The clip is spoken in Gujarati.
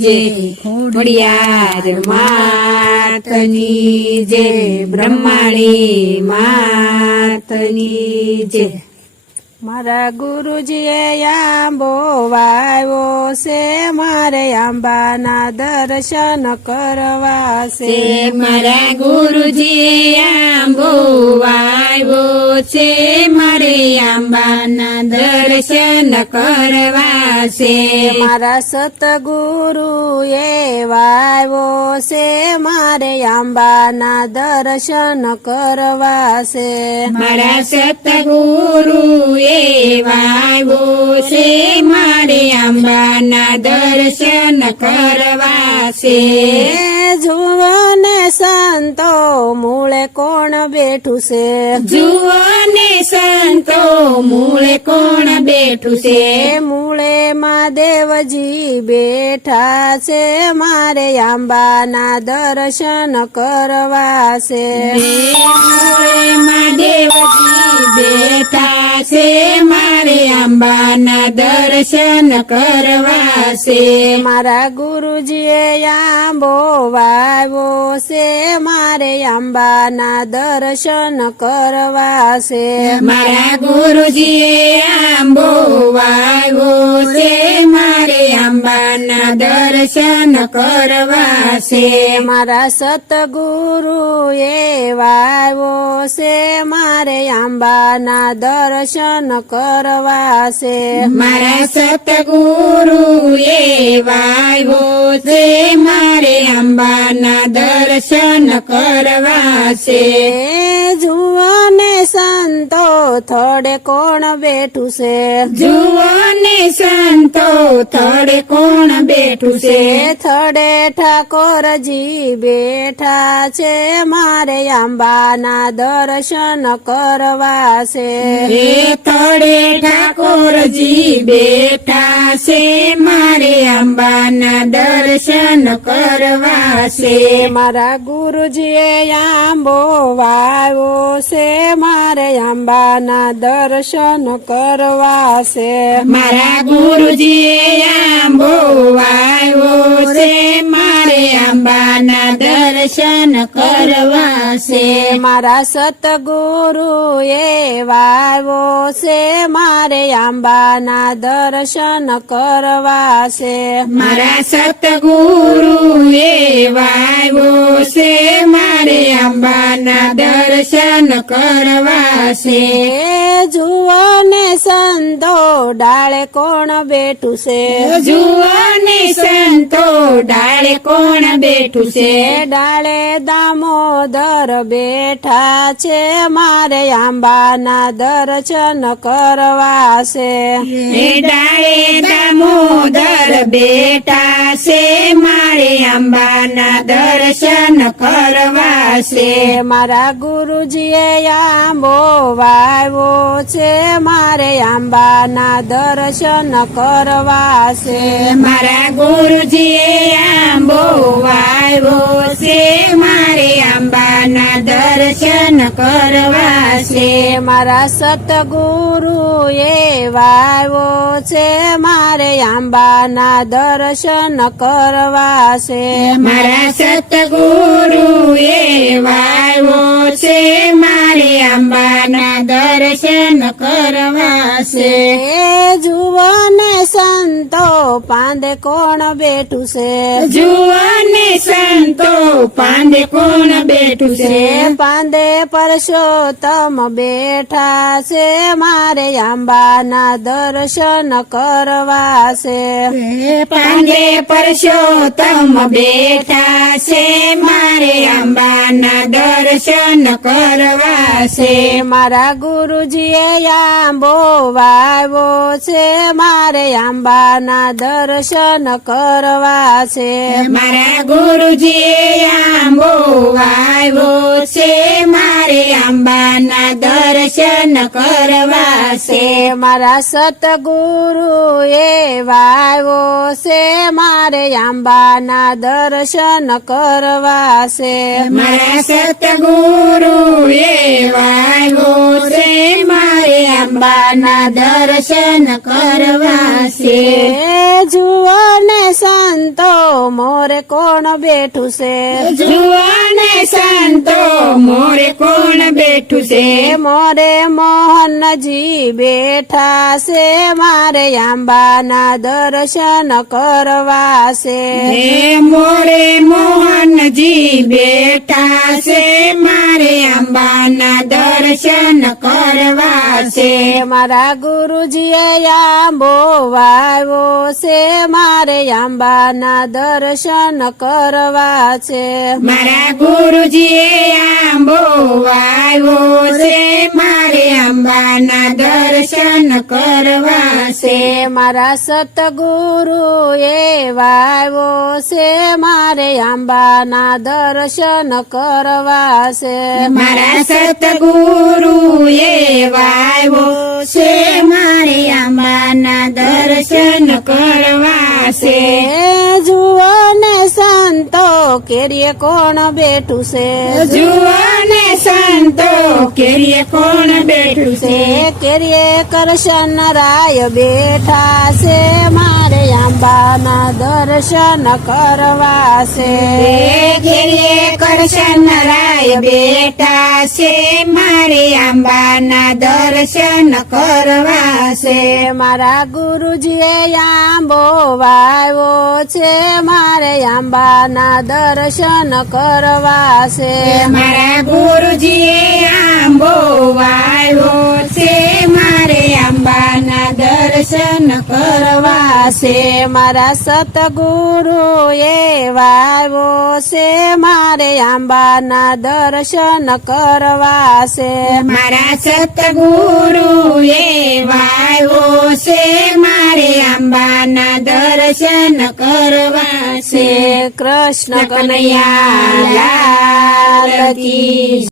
જય ખોડિયાર માતની જય બ્રહ્માણી માતની જય। મારા ગુરુજીએ આંબો વાવ્યો છે, મારે આંબાના દર્શન કરવા છે। મારા ગુરુજીએ આંબો વાવ્યો છે, મારે આંબાના દર્શન કરવા છે। મારા સતગુરુએ વાવ્યો છે, મારે આંબાના દર્શન કરવા છે। મારા સતગુરુએ વાવ્યો છે, મારે આંબાના દર્શન કરવા છે। જુઓ ને સંતો મૂળે કોણ બેઠું છે, જુઓ ને સંતો મૂળે કોણ બેઠું છે। મૂળે મહાદેવજી બેઠા છે, મારે આંબાના દર્શન કરવા છે। મૂળે મહાદેવજી બેઠા છે, મારે આંબાના દર્શન કરવા છે। મારા ગુરુજીએ આંબો વાવ્યો છે, મારે આંબાના દર્શન કરવા છે। મારા ગુરુજીએ આંબો વાવ્યો છે, મારે આંબાના દર્શન કરવા છે। મારા સતગુરુએ વાવ્યો છે, મારે આંબાના દર્શન કરવા છે। મારા સતગુરુએ વાવ્યો છે, મારે આંબાના દર્શન કરવા છે। જુઓ ને સંતો થોડે કોણ બેઠું છે, જુઓ ને સંતો થડે કોણ બેઠું છે। થડે ઠાકોરજી બેઠા છે, મારે આંબાના દર્શન કરવા છે। થડે ઠાકોરજી બેઠા છે, મારે આંબાના દર્શન કરવા છે। મારા ગુરુજીએ આંબો વાવ્યો છે, મારે આંબાના દર્શન કરવા છે। મારા ગુરુજીએ આંબો વાવ્યો છે, મારે આંબાના દર્શન કરવા છે। મારા સતગુરુએ વાવ્યો છે, મારે આંબાના દર્શન કરવા છે। મારા સતગુરુએ વાવ્યો છે, મારે આંબાના દર્શન કરવા છે। જુઓ ને સંતો ડાળે કોણ બેઠું છે, જુઓ ને સંતો ડાળે કોણ બેઠું છે। ડાળે દામોદર બેઠા છે, મારે આંબાના દર્શન કરવા છે। ડાળે દામોદર બેઠા છે, મારે આંબાના દર્શન કરવા છે। મારા ગુરુજીએ આંબો વાવ્યો છે, મારે આંબાના દર્શન કરવા છે। મારા ગુરુજીએ આંબો વાવ્યો છે, મારે આંબાના દર્શન કરવા છે। મારા સતગુરુએ વાવ્યો છે, મારે આંબાના દર્શન કરવા છે। મારા સતગુરુએ વાવ્યો છે, મારે આંબાના દર્શન કરવા છે। જુઓ ને સંતો પાંદે કોણ બેઠું છે, જુઓ ને સંતો પાંદે કોણ બેઠું છે। પાંદે પરસોત્તમ બેઠા છે, મારે આંબાના દર્શન કરવા છે। પાંદે પરસોત્તમ બેઠા છે, મારે આંબાના દર્શન કરવા છે। મારા ગુરુજીએ આંબો વાવ્યો છે, મારે આંબાના દર્શન કરવા છે। મારા ગુરુજીએ આંબો વાવ્યો છે, મારે આંબાના દર્શન કરવા છે। મારા સતગુરુએ વાવ્યો છે, મારે આંબાના દર્શન કરવા છે। મારા સતગુરુએ વાવ્યો છે, મારે આંબા આંબાના દર્શન કરવા છે. જુઓ ને સંતો મોરે કોણ બેઠું છે. જુઓ ને સંતો મોરે કોણ બેઠું છે. મોરે મોહનજી બેઠા છે મારે આંબાના દર્શન કરવા છે. હે મોરે મોહનજી બેઠા છે મારે આંબાના દર્શન કરવા છે. મારા ગુરુજીએ આંબો વાવ્યો છે મારે આંબાના દર્શન કરવા છે. મારા ગુરુજીએ આંબો વાવ્યો છે મારે આંબાના દર્શન કરવા છે. મારા સતગુરુએ વાવ્યો છે મારે આંબાના દર્શન કરવા છે. મારા સતગુરુએ વાવ્યો છે મારે આંબાના દર્શન કરવા છે. જુઓ ને સંતો કેરીએ કોણ બેઠું છે. જુઓ ને સંતો કેરીએ કોણ બેઠું છે. કેરીએ કરશન રાય બેઠા છે મારે આંબાના દર્શન કરવા છે. કેરીએ કરશન રાય બેઠા છે મારે આંબાના દર્શન કરવા છે. મારા ગુરુજીએ આંબો વાવ્યો છે મારે આંબાના દર્શન કરવા છે. મારા ગુરુજીએ આંબો વાવ્યો છે મારે આંબાના દર્શન કરવા છે. મારા સતગુરુએ વાવ્યો છે મારે આંબાના દર્શન કરવા છે. મારા સતગુરુએ વાવ્યો છે મારે આંબાના દર્શન કરવા છે. કૃષ્ણ કનૈયા લાલ કી